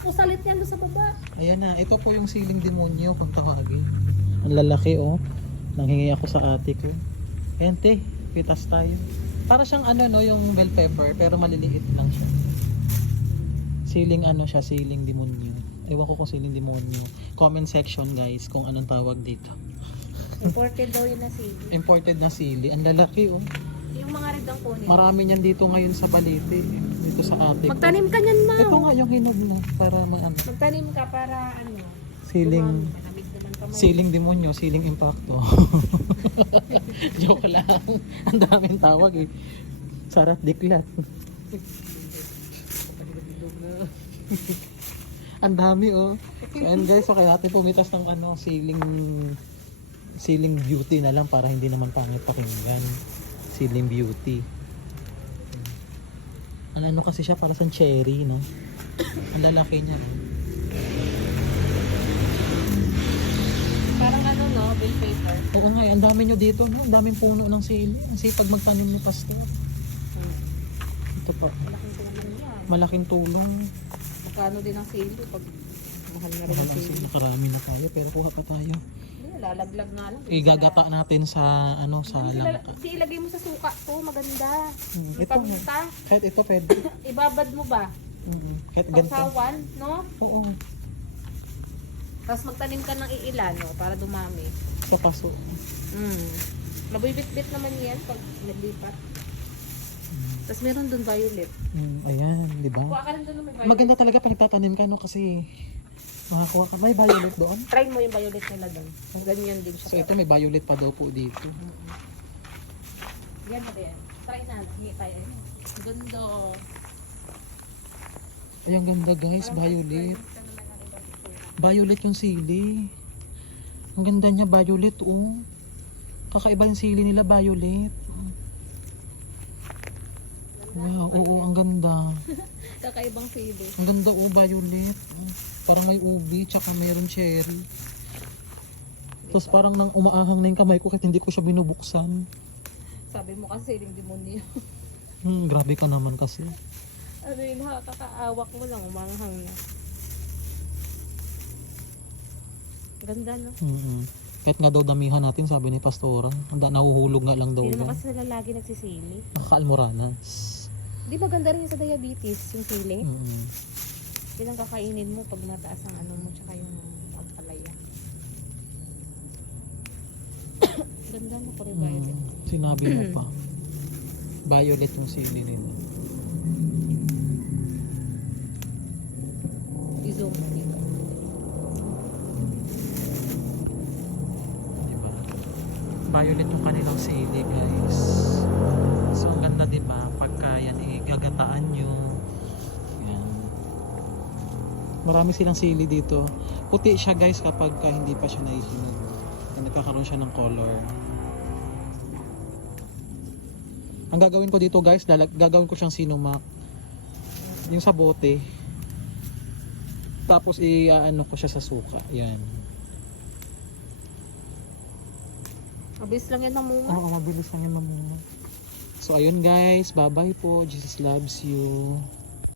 Usalit yan doon sa baba. Ayan na, ito po yung siling demonyo kung tawagin. Ang lalaki oh. Nanghingi ako sa ate ko. Ayan te, pitas tayo. Para siyang ano no, yung bell pepper pero maliliit lang siya. Siling ano siya, siling demonyo. Ewan ko kung siling demonyo. Comment section guys kung anong tawag dito. Imported daw yun na sili. Imported na sili. Ang lalaki oh. Yung mga red ang kunin. Marami niyan dito ngayon sa Balete. Dito sa ate ko. Magtanim ka niyan, ma. Ito nga yung hinog na para maano. Magtanim ka para ano. Siling Malamig naman kamay. siling demonyo, siling impacto. Joke lang. Ang daming tawag eh. Sarat diklat. Ang dami oh. And guys, so kaya natin pumitas ng ano, siling beauty na lang para hindi naman pangit pakinggan. Siling beauty. Ano kasi siya para sa cherry, no? Ang lalaki niya, no? Parang ano, no? Bill paper. Oo nga, ang dami nyo dito, no? Ang daming puno ng sili. Ang sipag magtanim ni Pastor. Ito pa. Malaking tulong yan. Malaking tulong. Magkano din ang sili pag mahal na rin Mahal ang ang sili. sili. Karami na tayo, pero kuha pa tayo. Hindi, lalaglag nga lang. Igagata natin sa, ano, sa langka. Di ilagay mo sa suka to, maganda. Ito, Ipagmuta. kahit ito pwede. Ibabad mo ba? Kahit ganito. Pagsawan, no? Oo. Tapos magtanim ka ng iilan, no? Para dumami. So, kaso. Mabibit-bit naman yan pag naglipat. Tapos meron dun violet. Ayan, di ba? Kuha ka rin dun ng may violet. Maganda talaga pag nagtatanim ka, no? Kasi makakuha ka. May violet doon. Try mo yung violet nila dun. Ganyan din siya. So, ito may violet pa daw po dito. Yan pa yan. Try na. Hindi tayo. Ganda. Ay, ang ganda guys, violet. Violet yung sili. Ang ganda niya, violet, oh. Kakaiba yung sili nila, violet. Wow, oo, ang ganda. Kakaibang sili. Ang ganda, oh, violet. Parang may ubi, tsaka mayroon cherry. Tapos parang nang umaahang na yung kamay ko kahit hindi ko siya binubuksan. Sabi mo kasi siling demonyo. Grabe ka naman kasi. Ano yun ha? Kakaawak mo lang. Umanghang na. Ganda, no? Kahit nga daw damihan natin, sabi ni Pastora. Nahuhulog nga lang daw. Hindi naman yan. kasi sila lagi nagsisili. Nakakaalmoranas. Di ba ganda rin yung sa diabetes, yung sili? Mm-mm. Yun ang kakainin mo pag mataas ang ano mo, tsaka yung pagpalaya. Ganda na pare violet. Sinabi mo pa. Violet yung sili nila. I-zoom mo dito. Diba? Violet yung kanilang sili guys. So ang ganda diba? Pagka yan gagataan nyo. Yan. Marami silang sili dito. Puti siya guys kapag hindi pa siya naihinog. Nagkakaroon siya ng color. Ang gagawin ko dito guys, gagawin ko siyang sinumak. Yung sa bote. Tapos i-ano ko siya sa suka. Yan. Mabilis lang yan namunga. Oo, mabilis lang yan naman. So ayun guys, bye bye po. Jesus loves you.